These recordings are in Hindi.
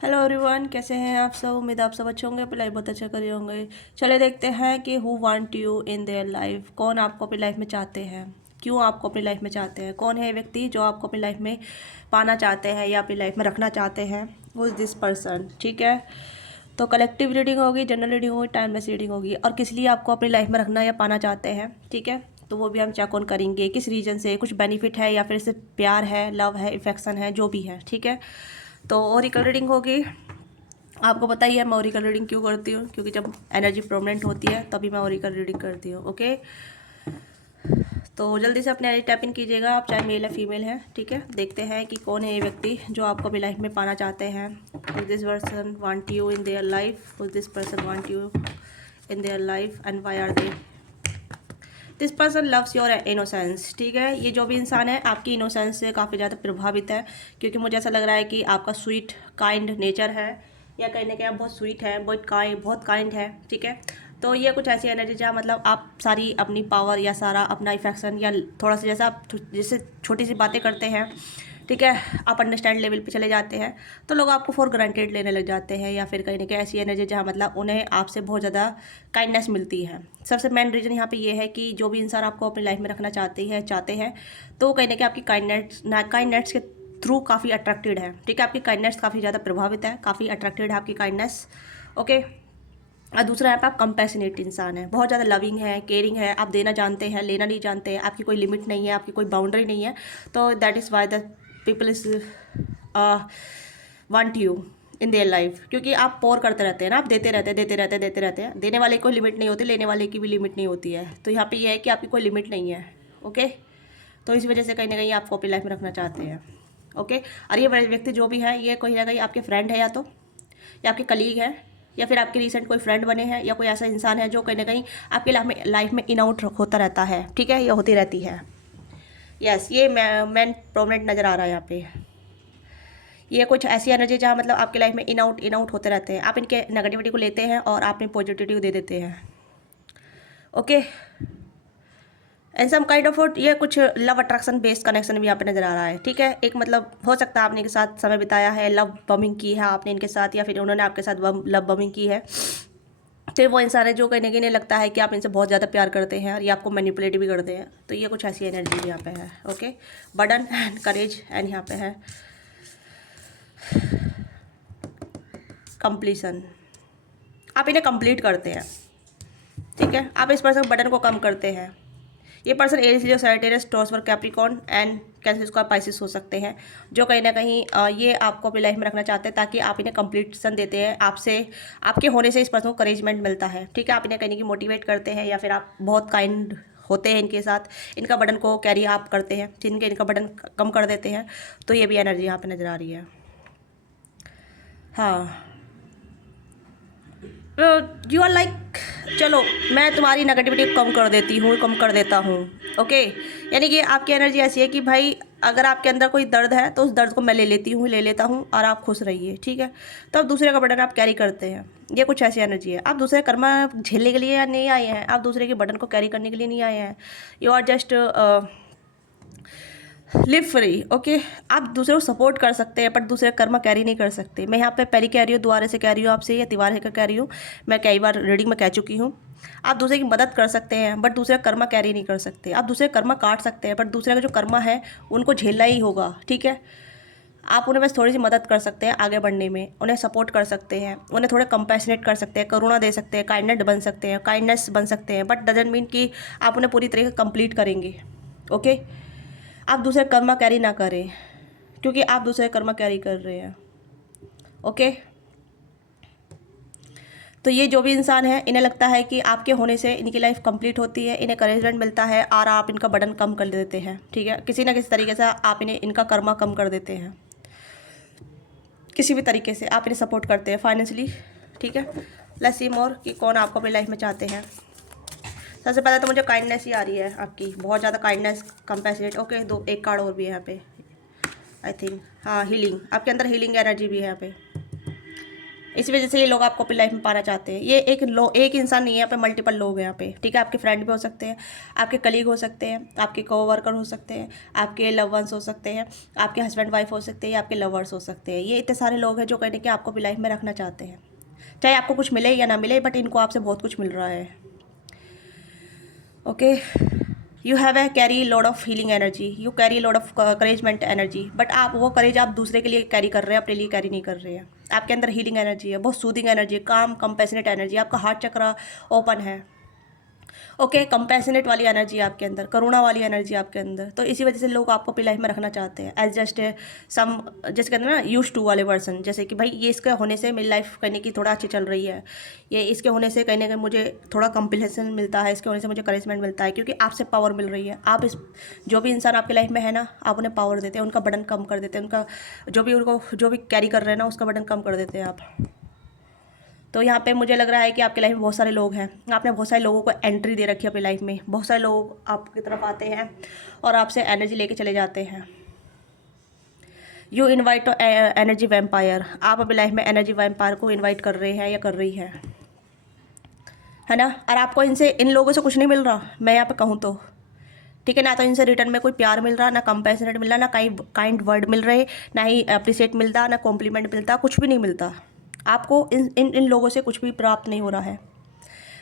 हेलो एवरीवन, कैसे हैं आप सब। उम्मीद आप सब अच्छे होंगे, अपनी लाइफ बहुत अच्छा कर रहे होंगे। चले देखते हैं कि who want you in their life. कौन आपको अपनी लाइफ में चाहते हैं, क्यों आपको अपनी लाइफ में चाहते हैं, कौन है व्यक्ति जो आपको अपनी लाइफ में पाना चाहते हैं या अपनी लाइफ में रखना चाहते हैं। Who is this person. ठीक है, तो कलेक्टिव रीडिंग होगी, जनरल रीडिंग होगी, टाइम बेस्ड रीडिंग होगी, और किस लिए आपको अपनी लाइफ में रखना या पाना चाहते हैं। ठीक है, तो वो भी हम चेक ऑन करेंगे, किस रीजन से, कुछ बेनिफिट है या फिर सिर्फ प्यार है, लव है, इफेक्शन है, जो भी है। ठीक है, तो ओरिकल रीडिंग होगी। आपको पता ही है मैं ओरिकल रीडिंग क्यों करती हूँ, क्योंकि जब एनर्जी प्रोमिनेंट होती है तभी मैं ओरिकल रीडिंग करती हूँ। ओके, तो जल्दी से अपने एनर्जी टैप इन कीजिएगा, आप चाहे मेल है फीमेल है। ठीक है, देखते हैं कि कौन है ये व्यक्ति जो आपको अपनी लाइफ में पाना चाहते हैं। This person want you in their life, this person want you in their life and why are they. This person loves your innocence. ठीक है, ये जो भी इंसान है आपकी इनोसेंस से काफ़ी ज़्यादा प्रभावित है, क्योंकि मुझे ऐसा लग रहा है कि आपका स्वीट काइंड नेचर है, या कहीं ना कहीं आप बहुत स्वीट है, बहुत काइंड है। ठीक है, तो ये कुछ ऐसी एनर्जी जहाँ मतलब आप सारी अपनी पावर या सारा अपना इफेक्शन या थोड़ा सा जैसा आप जैसे छोटी सी बातें करते हैं, ठीक है, आप अंडरस्टैंड लेवल पे चले जाते हैं, तो लोग आपको फॉर ग्रांटेड लेने लग जाते हैं, या फिर कहीं ना कहीं ऐसी एनर्जी जहाँ मतलब उन्हें आपसे बहुत ज़्यादा काइंडनेस मिलती है। सबसे मेन रीज़न यहाँ पे ये है कि जो भी इंसान आपको अपनी लाइफ में रखना चाहते हैं, तो कहीं ना कहीं आपकी काइंडनेस के थ्रू काफ़ी अट्रैक्टेड है। ठीक है, आपकी काइंडनेस काफ़ी ज़्यादा प्रभावित है, काफ़ी अट्रैक्टेड है आपकी काइंडनेस। ओके, और दूसरा यहाँ पे आप कंपैशनेट इंसान है, बहुत ज़्यादा लविंग है, केयरिंग है, आप देना जानते हैं, लेना नहीं जानते हैं, आपकी कोई लिमिट नहीं है, आपकी कोई बाउंड्री नहीं है। तो that is why the people is want you in their life, क्योंकि आप पोर करते रहते हैं ना, आप देते रहते हैं। देने वाले की कोई लिमिट नहीं होती, लेने वाले की भी लिमिट नहीं होती है। तो यहाँ पे ये है कि आपकी कोई लिमिट नहीं है। ओके, तो इस वजह से कहीं ना कहीं आपको अपनी लाइफ में रखना चाहते हैं। ओके, और ये व्यक्ति जो भी है, ये कहीं ना कहीं आपके फ्रेंड है, या आपके कलीग है, या फिर आपके रिसेंट कोई फ्रेंड बने हैं, या कोई ऐसा इंसान है जो कहीं ना कहीं आपके लाइफ में इन आउट होता रहता है। ठीक है, ये होती रहती है। यस, ये मैन प्रोमिनेंट नज़र आ रहा है यहाँ पे। ये कुछ ऐसी एनर्जी जहाँ मतलब आपके लाइफ में इन आउट होते रहते हैं, आप इनके नेगेटिविटी को लेते हैं और आप में पॉजिटिविटी को दे देते हैं। Okay, and some kind of ये कुछ लव अट्रैक्शन बेस्ड कनेक्शन भी यहाँ पे नजर आ रहा है। ठीक है, एक मतलब हो सकता है आपने इनके साथ समय बिताया है, लव बमिंग की है आपने इनके साथ, या फिर उन्होंने आपके साथ लव बमिंग की है। तो वो इंसान है जो कहीं ना कहीं लगता है कि आप इनसे बहुत ज़्यादा प्यार करते हैं और ये आपको मैनिपुलेट भी करते हैं। तो ये कुछ ऐसी एनर्जी भी यहाँ पे है। Okay, burden and courage, and यहाँ पे है कंप्लीशन। आप इन्हें कंप्लीट करते हैं। ठीक है, आप इस पर्सन बटन को कम करते हैं। ये person Aries, Leo, Sagittarius, taurus, Capricorn and cancer square, Pisces हो सकते हैं, जो कहीं ना कहीं ये आपको अपनी लाइफ में रखना चाहते हैं, ताकि आप इन्हें कंप्लीशन देते हैं। आपसे, आपके होने से इस पर्सन को करेजमेंट मिलता है। ठीक है, आप इन्हें कहीं की मोटिवेट करते हैं, या फिर आप बहुत काइंड होते हैं इनके साथ, इनका बटन को कैरी आप करते हैं, जिनके इनका बटन कम कर देते हैं। तो ये भी एनर्जी यहाँ पे नज़र आ रही है। हाँ, यू आर लाइक, चलो मैं तुम्हारी नेगेटिविटी कम कर देती हूँ, कम कर देता हूँ। ओके, यानी कि आपकी एनर्जी ऐसी है कि भाई अगर आपके अंदर कोई दर्द है तो उस दर्द को मैं ले लेता हूँ और आप खुश रहिए। ठीक है, तो अब दूसरे का बटन आप कैरी करते हैं। ये कुछ ऐसी एनर्जी है, आप दूसरे कर्मा झेलने के लिए नहीं आए हैं, आप दूसरे के बटन को कैरी करने के लिए नहीं आए हैं। You are just live free. Okay, आप दूसरे को सपोर्ट कर सकते हैं, बट दूसरे कर्मा कैरी नहीं कर सकते। मैं यहाँ पे पहले कह रही हूँ, दोबारा से कह रही हूँ आपसे, या तिवार का कह रही हूँ, मैं कई बार रीडिंग में कह चुकी हूँ। आप दूसरे की मदद कर सकते हैं, बट दूसरे कर्मा कैरी नहीं कर सकते। आप दूसरे कर्मा काट सकते हैं, बट दूसरे का जो कर्मा है उनको झेलना ही होगा। ठीक है, आप उन्हें बस थोड़ी सी मदद कर सकते हैं आगे बढ़ने में, उन्हें सपोर्ट कर सकते हैं, उन्हें थोड़े कंपैशनेट कर सकते हैं, करुणा दे सकते हैं, काइंडनेस बन सकते हैं, बट डजंट मीन कि आप उन्हें पूरी तरीके से कंप्लीट करेंगे। ओके, आप दूसरे कर्मा कैरी ना करें, क्योंकि आप दूसरे कर्मा कैरी कर रहे हैं। ओके, तो ये जो भी इंसान है, इन्हें लगता है कि आपके होने से इनकी लाइफ कंप्लीट होती है, इन्हें करेजमेंट मिलता है, और आप इनका बर्डन कम कर देते हैं। ठीक है, किसी ना किसी तरीके से आप इन्हें, इनका कर्मा कम कर देते हैं, किसी भी तरीके से आप इन्हें सपोर्ट करते हैं फाइनेंशियली। ठीक है, लेट्स सी मोर कि कौन आपको अपनी लाइफ में चाहते हैं। सबसे पहले तो मुझे काइंडनेस ही आ रही है आपकी, बहुत ज़्यादा काइंडनेस, कंपैशनेट। ओके, दो एक कार्ड और भी है यहाँ पे, आई थिंक। हाँ, हीलिंग, आपके अंदर हीलिंग एनर्जी भी है यहाँ पे। इसी वजह से ये लोग आपको अपनी लाइफ में पाना चाहते हैं। ये एक इंसान नहीं है, यहाँ पे मल्टीपल लोग हैं यहाँ पे, ठीक है। आपके फ्रेंड भी हो सकते हैं, आपके कलीग हो सकते हैं, आपके कोवर्कर हो सकते हैं, आपके लव वंस हो सकते हैं, आपके हस्बैंड वाइफ हो सकते हैं, या आपके लवर्स हो सकते हैं। ये इतने सारे लोग हैं जो कहने कि आपको अपनी लाइफ में रखना चाहते हैं, चाहे आपको कुछ मिले या ना मिले, बट इनको आपसे बहुत कुछ मिल रहा है। Okay, you have a carry lot of healing energy, you carry lot of encouragement energy, but आप वो करेज आप दूसरे के लिए कैरी कर रहे हैं, अपने लिए कैरी नहीं कर रहे हैं। आपके अंदर हीलिंग एनर्जी है, बहुत सूदिंग एनर्जी है, काम कंपैशनेट एनर्जी, आपका हार्ट चक्र ओपन है। ओके, कंपैशनेट वाली एनर्जी आपके अंदर, करुणा वाली एनर्जी आपके अंदर। तो इसी वजह से लोग आपको अपनी लाइफ में रखना चाहते हैं एज जस्ट सम, जैसे कहते हैं ना यूज टू वाले पर्सन, जैसे कि भाई ये इसके होने से मेरी लाइफ कहने की थोड़ा अच्छी चल रही है, ये इसके होने से कहने का मुझे थोड़ा कंपनसेशन मिलता है, इसके होने से मुझे करेजमेंट मिलता है, क्योंकि आपसे पावर मिल रही है। आप इस जो भी इंसान आपकी लाइफ में है ना, आप उन्हें पावर देते हैं, उनका बर्डन कम कर देते हैं, उनका जो भी कैरी कर रहे हैं ना, उसका बर्डन कम कर देते हैं आप। तो यहाँ पे मुझे लग रहा है कि आपकी लाइफ में बहुत सारे लोग हैं, आपने बहुत सारे लोगों को एंट्री दे रखी है अपनी लाइफ में। बहुत सारे लोग आपकी तरफ आते हैं और आपसे एनर्जी लेके चले जाते हैं। यू इन्वाइट एनर्जी वैम्पायर, आप अपनी लाइफ में एनर्जी वैम्पायर को इन्वाइट कर रहे हैं या कर रही है ना। और आपको इन लोगों से कुछ नहीं मिल रहा, मैं यहाँ पे कहूँ तो, ठीक है ना। तो इनसे रिटर्न में कोई प्यार मिल रहा, ना कंपैशनेट मिल रहा, ना काइंड वर्ड मिल रहे, ना ही अप्रिशिएट मिलता, ना कॉम्प्लीमेंट मिलता, कुछ भी नहीं मिलता आपको। इन लोगों से कुछ भी प्राप्त नहीं हो रहा है,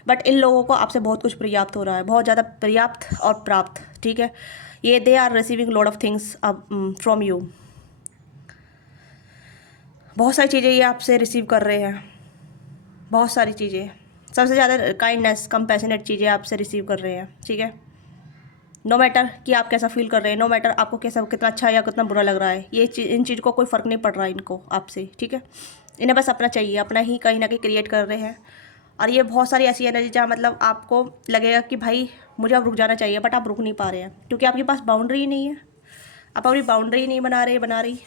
बट इन लोगों को आपसे बहुत कुछ पर्याप्त हो रहा है, बहुत ज़्यादा पर्याप्त और प्राप्त, ठीक है। ये they are receiving lot of things from you, बहुत सारी चीज़ें ये आपसे रिसीव कर रहे हैं, बहुत सारी चीज़ें, सबसे ज़्यादा काइंडनेस कंपैशनेट चीज़ें आपसे रिसीव कर रहे हैं, ठीक है। नो मैटर कि आप कैसा फील कर रहे हैं, नो मैटर आपको कैसा कितना अच्छा या कितना बुरा लग रहा है, इन चीज़ को कोई फ़र्क नहीं पड़ रहा है इनको आपसे, ठीक है। इन्हें बस अपना चाहिए, अपना ही कहीं ना कहीं क्रिएट कर रहे हैं। और ये बहुत सारी ऐसी एनर्जी जहाँ मतलब आपको लगेगा कि भाई मुझे अब रुक जाना चाहिए, बट आप रुक नहीं पा रहे हैं, क्योंकि आपके पास बाउंड्री ही नहीं है, आप अपनी बाउंड्री ही नहीं बना रही।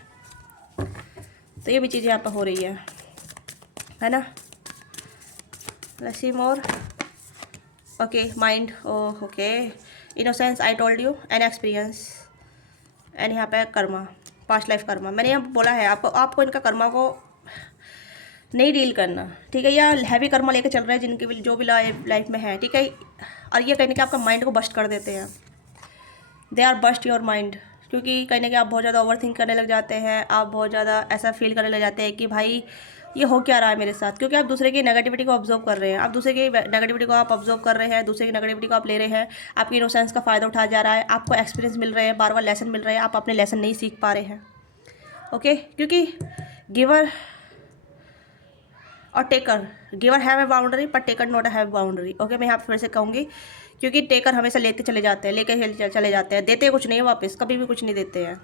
तो ये भी चीज़ें यहाँ पर हो रही है ना। Let's see more. Okay, mind, okay, innocence, I told you, an experience, and यहाँ पे कर्मा, पास्ट लाइफ कर्मा। मैंने यहाँ बोला है आपको इनका कर्मा को नहीं डील करना, ठीक है। या हैवी कर्मा लेके चल रहे हैं जिनके भी जो भी लाइफ में है, ठीक है। और ये कहने के आपका माइंड को बस्ट कर देते हैं, they are bust your mind, क्योंकि कहने के आप बहुत ज़्यादा ओवर थिंक करने लग जाते हैं, आप बहुत ज़्यादा ऐसा फील करने लग जाते हैं कि भाई ये हो क्या रहा है मेरे साथ, क्योंकि आप दूसरे की नेगेटिविटी को ऑब्जर्व कर रहे हैं, आप दूसरे की नेगेटिविटी को आप ऑब्जर्व कर रहे हैं, दूसरे की नेगेटिविटी को आप ले रहे हैं, आपकी इनोसेंस का फ़ायदा उठाया जा रहा है, आपको एक्सपीरियंस मिल रहे हैं, बार बार लेसन मिल रहे हैं, आप अपने लेसन नहीं सीख पा रहे हैं। ओके, क्योंकि गिवर और taker, giver have a boundary पर taker not have boundary. Okay, मैं यहाँ पर फिर से कहूँगी, क्योंकि टेकर हमेशा लेते चले जाते हैं, लेके चले जाते हैं, देते कुछ नहीं है वापस, कभी भी कुछ नहीं देते हैं।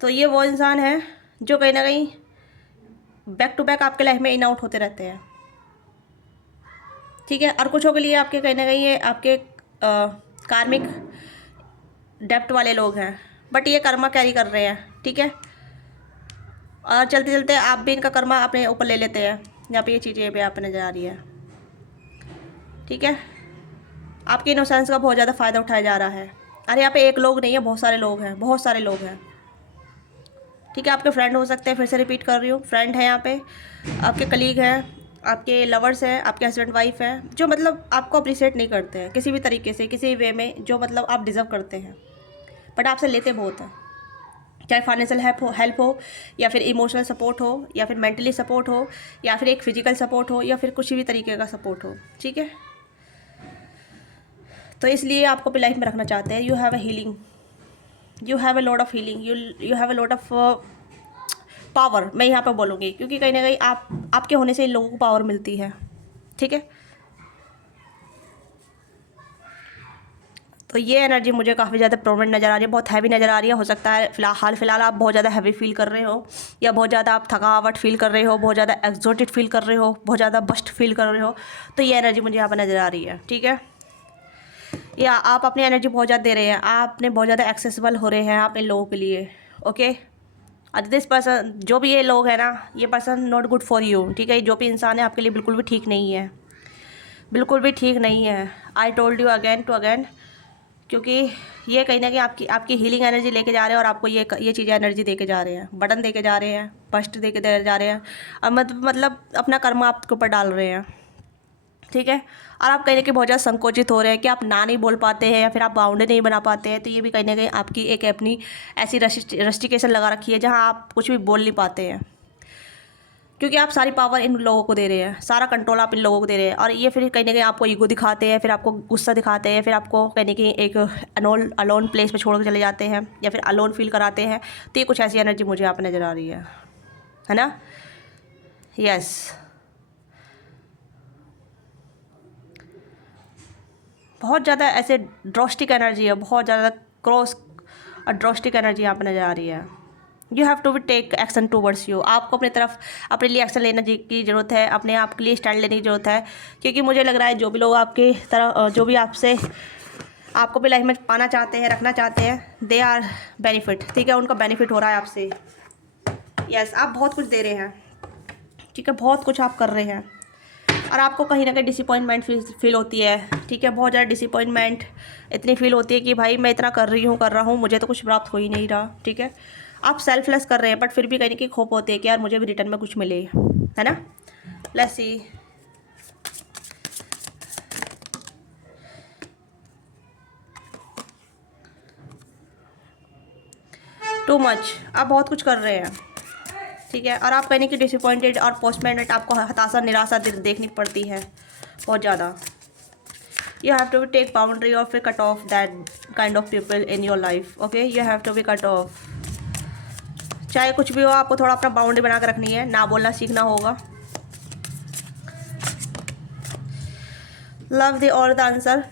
तो ये वो इंसान है जो कहीं ना कहीं बैक टू बैक आपके लाइफ में इन आउट होते रहते हैं, ठीक है। और कुछों के लिए आपके कहीं ना कहीं ये आपके कार्मिक डेप्ट वाले लोग हैं, बट ये कर्मा कैरी कर रहे हैं, ठीक है। और चलते चलते आप भी इनका कर्मा अपने ऊपर ले लेते हैं। यहाँ पे ये चीज़ें भी आप नज़र आ रही है, ठीक है। आपके इनोसेंस का बहुत ज़्यादा फ़ायदा उठाया जा रहा है। अरे यहाँ पे एक लोग नहीं है, बहुत सारे लोग हैं, बहुत सारे लोग हैं, ठीक है। आपके फ्रेंड हो सकते हैं, फिर से रिपीट कर रही हूँ, फ्रेंड है यहाँ पे, आपके कलीग हैं, आपके लवर्स हैं, आपके हस्बैंड वाइफ हैं, जो मतलब आपको अप्रिशिएट नहीं करते हैं किसी भी तरीके से, किसी वे में, जो मतलब आप डिज़र्व करते हैं, बट आपसे लेते बहुत हैं। चाहे फाइनेंशियल हेल्प हो, या फिर इमोशनल सपोर्ट हो, या फिर मेंटली सपोर्ट हो, या फिर एक फिजिकल सपोर्ट हो, या फिर कुछ भी तरीके का सपोर्ट हो, ठीक है। तो इसलिए आपको अपनी लाइफ में रखना चाहते हैं। You have a healing, you have a lot of healing, you have a lot of power, मैं यहाँ पर बोलूँगी, क्योंकि कहीं ना कहीं आपके होने से इन लोगों को पावर मिलती है, ठीक है। तो ये एनर्जी मुझे काफ़ी ज़्यादा प्रोमिनेंट नज़र आ रही है, बहुत हैवी नज़र आ रही है। हो सकता है फिलहाल आप बहुत ज़्यादा हैवी फील कर रहे हो, या बहुत ज़्यादा आप थकावट फील कर रहे हो, बहुत ज़्यादा एक्सॉस्टेड फील कर रहे हो, बहुत ज़्यादा बस्ट फील कर रहे हो। तो ये एनर्जी मुझे यहाँ पर नज़र आ रही है, ठीक है। या आप अपनी एनर्जी बहुत ज़्यादा दे रहे हैं, आपने बहुत ज़्यादा एक्सेसिबल हो रहे हैं आप इन लोगों के लिए, ओके। और दिस पर्सन, जो भी ये लोग हैं ना, ये person not good for you, ठीक है। जो भी इंसान है आपके लिए बिल्कुल भी ठीक नहीं है। बिल्कुल भी ठीक नहीं है। I told you again to again, क्योंकि ये कहीं ना कहीं आपकी आपकी हीलिंग एनर्जी लेके जा रहे हैं और आपको ये चीज़ें एनर्जी देके जा रहे हैं, बटन देके जा रहे हैं, फर्स्ट दे जा रहे हैं, और मतलब अपना कर्म आपके ऊपर डाल रहे हैं, ठीक है। और आप कहीं ना कहीं बहुत ज़्यादा संकोचित हो रहे हैं कि आप ना नहीं बोल पाते हैं या फिर आप बाउंड्री नहीं बना पाते हैं, तो ये भी कहीं ना कहीं आपकी एक अपनी ऐसी रस्टिकेशन लगा रखी है जहाँ आप कुछ भी बोल नहीं पाते हैं, क्योंकि आप सारी पावर इन लोगों को दे रहे हैं, सारा कंट्रोल आप इन लोगों को दे रहे हैं। और ये फिर कहीं ना कहीं आपको ईगो दिखाते हैं, फिर आपको गुस्सा दिखाते हैं, फिर आपको कहीं ना कहीं एक अलोन प्लेस पे छोड़ के चले जाते हैं या फिर अलोन फील कराते हैं। तो ये कुछ ऐसी एनर्जी मुझे यहाँ पे नज़र आ रही है ना। यस, बहुत ज़्यादा ऐसे ड्रोस्टिक एनर्जी है, बहुत ज़्यादा क्रॉस और ड्रोस्टिक एनर्जी यहाँ पे नज़र आ रही है। You have to be take action towards you, आपको अपनी तरफ अपने लिए एक्शन लेने की ज़रूरत है, अपने आप के लिए स्टैंड लेने की ज़रूरत है। क्योंकि मुझे लग रहा है जो भी लोग आपकी तरह जो भी आपसे आपको भी लाइफ में पाना चाहते हैं, रखना चाहते हैं, दे आर बेनिफिट, ठीक है, उनका बेनिफिट हो रहा है आपसे। यस, आप बहुत कुछ दे रहे हैं, ठीक है, बहुत कुछ आप कर रहे हैं, और आपको कहीं ना कहीं डिसअपॉइंटमेंट फील होती है, ठीक है, बहुत ज़्यादा डिसअपॉइंटमेंट इतनी फील होती है कि भाई मैं इतना कर रहा हूँ, मुझे तो कुछ प्राप्त हो ही नहीं रहा, ठीक है। आप सेल्फलेस कर रहे हैं, बट फिर भी कहीं ना कहीं होप होती है कि यार मुझे भी रिटर्न में कुछ मिले, है ना। Let's see. टू मच, आप बहुत कुछ कर रहे हैं, ठीक है, और आप कहीं कि डिसअपॉइंटेड और पोस्टमेंट आपको हताशा निराशा देखनी पड़ती है बहुत ज़्यादा। You have to take boundary और फिर cut off that kind of people in your life, okay, you have to be cut off. चाहे कुछ भी हो, आपको थोड़ा अपना बाउंड्री बना कर रखनी है, ना बोलना सीखना होगा। लव द और द आंसर,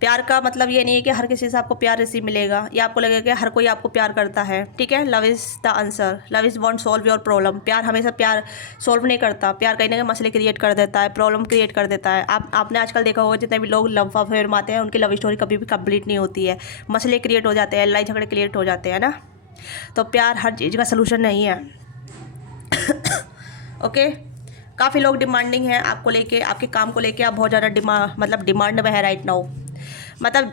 प्यार का मतलब ये नहीं है कि हर किसी से आपको प्यार रिसीव मिलेगा या आपको लगेगा कि हर कोई आपको प्यार करता है, ठीक है। Love is the answer, love is want solve your problem. प्यार हमेशा प्यार सॉल्व नहीं करता, प्यार कहीं ना कहीं मसले क्रिएट कर देता है, प्रॉब्लम क्रिएट कर देता है। आपने आजकल देखा होगा जितने भी लोग लव अफेयर में आते हैं उनकी लव स्टोरी कभी भी कंप्लीट नहीं होती है, मसले क्रिएट हो जाते हैं, लड़ाई झगड़े क्रिएट हो जाते हैं ना। तो प्यार हर चीज़ का सलूशन नहीं है। ओके, काफ़ी लोग डिमांडिंग हैं आपको लेके, आपके काम को लेके आप बहुत ज़्यादा डिमांड में है राइट नाउ। मतलब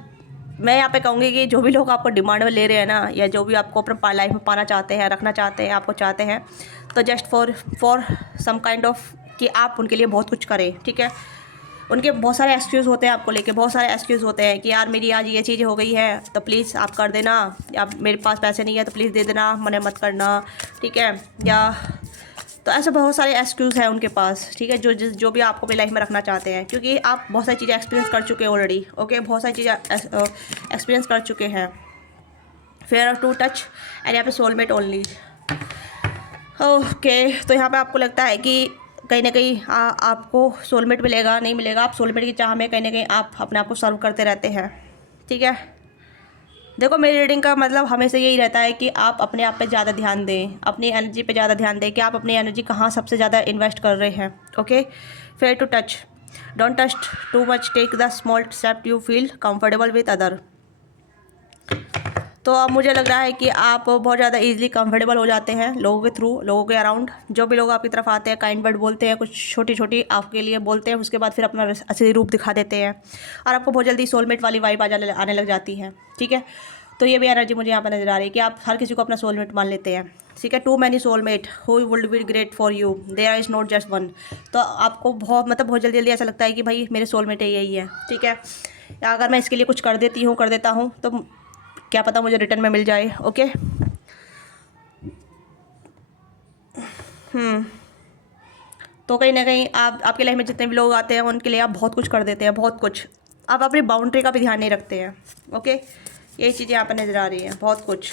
मैं यहाँ पे कहूँगी कि जो भी लोग आपको डिमांड में ले रहे हैं ना, या जो भी आपको अपने लाइफ में पाना चाहते हैं, रखना चाहते हैं, आपको चाहते हैं, तो just for some kind of कि आप उनके लिए बहुत कुछ करें, ठीक है। उनके बहुत सारे एक्सक्यूज़ होते हैं आपको लेके, बहुत सारे एक्सक्यूज़ होते हैं कि यार मेरी आज ये चीज़ हो गई है तो प्लीज़ आप कर देना, या मेरे पास पैसे नहीं है तो प्लीज़ दे देना, मना मत करना, ठीक है। या तो ऐसे बहुत सारे एक्सक्यूज़ हैं उनके पास, ठीक है, जो भी आपको अपनी लाइफ में रखना चाहते हैं, क्योंकि आप बहुत सारी चीज़ें एक्सपीरियंस कर चुके हैं ऑलरेडी, ओके, बहुत सारी चीज़ें एक्सपीरियंस कर चुके हैं। फेयर टू टच एंड यहाँ पे सोलमेट ओनली, ओके। तो यहाँ पे आपको लगता है कि कहीं ना कहीं आपको सोलमेट मिलेगा, नहीं मिलेगा, आप सोलमेट की चाह में कहीं ना कहीं आप अपने आप को सर्व करते रहते हैं, ठीक है। देखो, मेरी रीडिंग का मतलब हमेशा यही रहता है कि आप अपने आप पे ज़्यादा ध्यान दें, अपनी एनर्जी पे ज़्यादा ध्यान दें कि आप अपनी एनर्जी कहाँ सबसे ज़्यादा इन्वेस्ट कर रहे हैं, okay. Fair to touch, don't touch too much, take the small step you feel comfortable with other. तो अब मुझे लग रहा है कि आप बहुत ज़्यादा इजीली कंफर्टेबल हो जाते हैं लोगों के थ्रू, लोगों के अराउंड। जो भी लोग आपकी तरफ आते हैं काइंड वर्ड बोलते हैं, कुछ छोटी छोटी आपके लिए बोलते हैं, उसके बाद फिर अपना असली रूप दिखा देते हैं और आपको बहुत जल्दी सोलमेट वाली वाइब आने लग जाती है, ठीक है। तो ये भी एनर्जी मुझे यहाँ पर नज़र आ रही है कि आप हर किसी को अपना सोलमेट मान लेते हैं, ठीक है। Too many soulmate who would be great for you, there is not just one. तो आपको बहुत जल्दी ऐसा लगता है कि भाई मेरे सोलमेट यही है, ठीक है। या अगर मैं इसके लिए कुछ कर देता हूँ तो क्या पता मुझे रिटर्न में मिल जाए, ओके। तो कहीं ना कहीं आपकी लाइफ में जितने भी लोग आते हैं उनके लिए आप बहुत कुछ कर देते हैं, बहुत कुछ। आप अपनी बाउंड्री का भी ध्यान नहीं रखते हैं, ओके। यही चीज़ें यहाँ पर नज़र आ रही हैं, बहुत कुछ।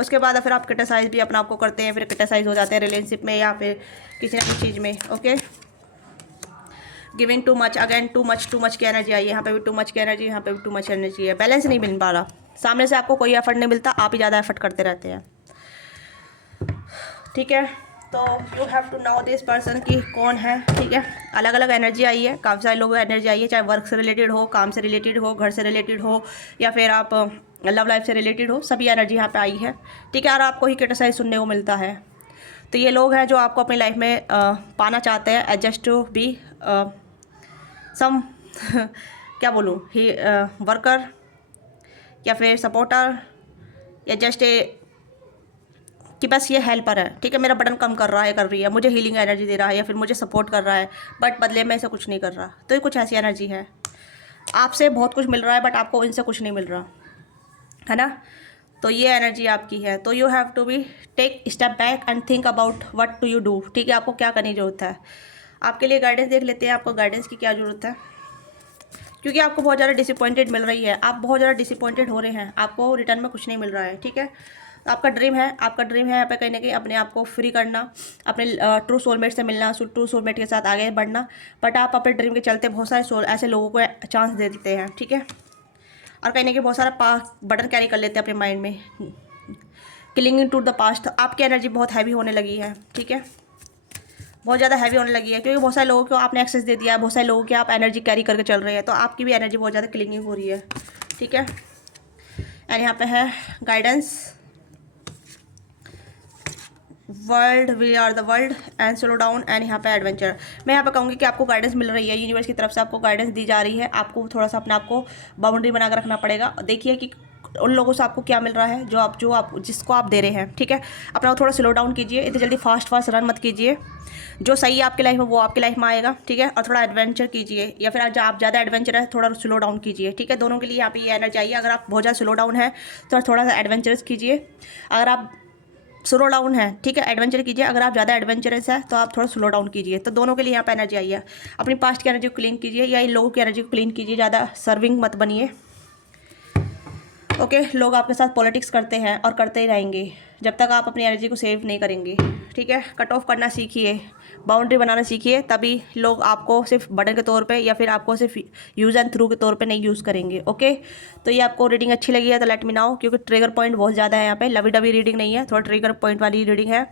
उसके बाद फिर आप क्रिटिसाइज़ भी अपना आपको करते हैं, फिर क्रिटिसाइज़ हो जाते हैं रिलेशनशिप में या फिर किसी ना किसी चीज़ में, okay. Giving too much, again too much की एनर्जी आई है यहाँ पे भी, टू मच की एनर्जी, यहाँ पे भी टू मच एनर्जी है। बैलेंस नहीं मिल पा रहा, सामने से आपको कोई एफर्ट नहीं मिलता, आप ही ज़्यादा एफर्ट करते रहते हैं, ठीक है। तो you have to know this person कि कौन है, ठीक है। अलग अलग एनर्जी आई है, काफ़ी सारे लोगों की एनर्जी आई है, चाहे वर्क से रिलेटेड हो, काम से रिलेटेड हो, घर से रिलेटेड हो, या फिर आप लव लाइफ से रिलेटेड हो, सभी एनर्जी यहाँ पे आई है, ठीक है। और आपको ही क्रिटिसाइज सुनने को मिलता है। तो ये लोग हैं जो आपको अपनी लाइफ में पाना चाहते हैं, एडजस्ट टू बी सम क्या बोलूँ, ही वर्कर या फिर सपोर्टर या जस्ट ए कि बस ये हेल्पर है, ठीक है, मेरा बटन कम कर रहा है, कर रही है, मुझे हीलिंग एनर्जी दे रहा है या फिर मुझे सपोर्ट कर रहा है, बट बदले में इसे कुछ नहीं कर रहा। तो ये कुछ ऐसी एनर्जी है, आपसे बहुत कुछ मिल रहा है बट आपको इनसे कुछ नहीं मिल रहा है ना। तो ये एनर्जी आपकी है। तो you have to be take step back and think about what to you do, ठीक है, आपको क्या करने की ज़रूरत है। आपके लिए गाइडेंस देख लेते हैं, आपको गाइडेंस की क्या ज़रूरत है, क्योंकि आपको बहुत ज़्यादा डिसअपॉइंटेड मिल रही है, आप बहुत ज़्यादा डिसअपॉइंटेड हो रहे हैं, आपको रिटर्न में कुछ नहीं मिल रहा है, ठीक है। तो आपका ड्रीम है यहाँ पे कहीं ना कहीं अपने आप को फ्री करना, अपने ट्रू सोलमेट से मिलना, ट्रू सोलमेट के साथ आगे बढ़ना, बट आप अपने ड्रीम के चलते बहुत सारे ऐसे लोगों को चांस दे देते हैं, ठीक है, और कहीं ना कहीं बहुत सारा बटन कैरी कर लेते हैं अपने माइंड में, क्लिंगिंग टू द पास्ट। आपकी एनर्जी बहुत हैवी होने लगी है, ठीक है, बहुत ज़्यादा हैवी होने लगी है, क्योंकि बहुत सारे लोगों को आपने एक्सेस दे दिया है, बहुत सारे लोगों की आप एनर्जी कैरी करके चल रहे हैं, तो आपकी भी एनर्जी बहुत ज़्यादा क्लिंगिंग हो रही है, ठीक है। एंड यहाँ पे है guidance, world we are the world and slow down, and यहाँ पे एडवेंचर। मैं यहाँ पे कहूँगी कि आपको गाइडेंस मिल रही है, यूनिवर्स की तरफ से आपको गाइडेंस दी जा रही है, आपको थोड़ा सा अपने आप को बाउंड्री बना कर रखना पड़ेगा। देखिए कि उन लोगों से आपको क्या मिल रहा है जिसको आप दे रहे हैं, ठीक है। अपना थोड़ा स्लो डाउन कीजिए, इतनी जल्दी फास्ट रन मत कीजिए, जो सही है आपकी लाइफ में वो आपकी लाइफ में आएगा, ठीक है। और थोड़ा एडवेंचर कीजिए, या फिर आप ज़्यादा एडवेंचर है थोड़ा स्लो डाउन कीजिए, ठीक है। दोनों के लिए यहाँ पे ये एनर्जी चाहिए। अगर आप बहुत ज़्यादा स्लो डाउन है तो थोड़ा सा एडवेंचरस कीजिए, अगर आप स्लो डाउन है, ठीक है, एडवेंचर कीजिए। अगर आप ज़्यादा एडवेंचरस है तो आप थोड़ा स्लो डाउन कीजिए। तो दोनों के लिए यहाँ पे एनर्जी आई है। अपनी पास्ट की एनर्जी को क्लीन कीजिए या इन लोगों की एनर्जी को क्लीन कीजिए, ज़्यादा सर्विंग मत बनिए, ओके। लोग आपके साथ पॉलिटिक्स करते हैं और करते ही रहेंगे जब तक आप अपनी एनर्जी को सेव नहीं करेंगे, ठीक है। कट ऑफ करना सीखिए, बाउंड्री बनाना सीखिए, तभी लोग आपको सिर्फ बटन के तौर पे या फिर आपको सिर्फ यूज़ एंड थ्रू के तौर पे नहीं यूज़ करेंगे, ओके। तो ये आपको रीडिंग अच्छी लगी है तो लेट मी नाउ, क्योंकि ट्रिगर पॉइंट बहुत ज़्यादा है यहाँ पे, लवी डवी रीडिंग नहीं है, थोड़ा ट्रिगर पॉइंट वाली रीडिंग है,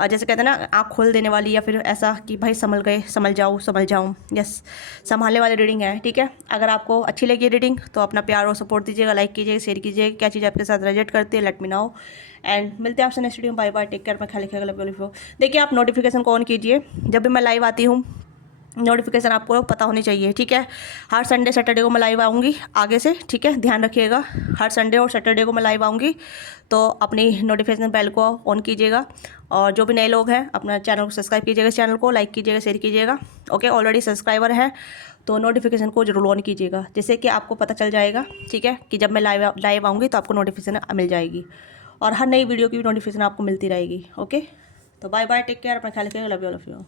जैसे कहते हैं ना आँख खोल देने वाली, या फिर ऐसा कि भाई संभल गए, संभल जाऊँ, यस, संभालने वाली रीडिंग है, ठीक है। अगर आपको अच्छी लगी रीडिंग तो अपना प्यार और सपोर्ट दीजिएगा, लाइक कीजिएगा, शेयर कीजिएगा, क्या चीज़ आपके साथ रिलेट करती है, लेट मी नाउ। एंड मिलते हैं आपसे नेक्स्ट वीडियो में, बाय बाय, टेक केयर, मैं ख्याल रखिएगा। देखिए आप नोटिफिकेशन को ऑन कीजिए, जब भी मैं लाइव आती हूँ नोटिफिकेशन आपको पता होनी चाहिए, ठीक है। हर संडे सैटरडे को मैं लाइव आऊँगी आगे से, ठीक है, ध्यान रखिएगा। हर संडे और सैटरडे को मैं लाइव आऊँगी, तो अपनी नोटिफिकेशन बेल को ऑन कीजिएगा। और जो भी नए लोग हैं अपना चैनल को सब्सक्राइब कीजिएगा, इस चैनल को लाइक कीजिएगा, शेयर कीजिएगा, ओके। ऑलरेडी सब्सक्राइबर हैं तो नोटिफिकेशन को जरूर ऑन कीजिएगा, जिससे कि आपको पता चल जाएगा, ठीक है, कि जब मैं लाइव आऊँगी तो आपको नोटिफिकेशन मिल जाएगी, और हर नई वीडियो की भी नोटिफिकेशन आपको मिलती रहेगी, ओके। तो बाय बाय, टेक केयर, अपना ख्याल रखिएगा, love you all of you.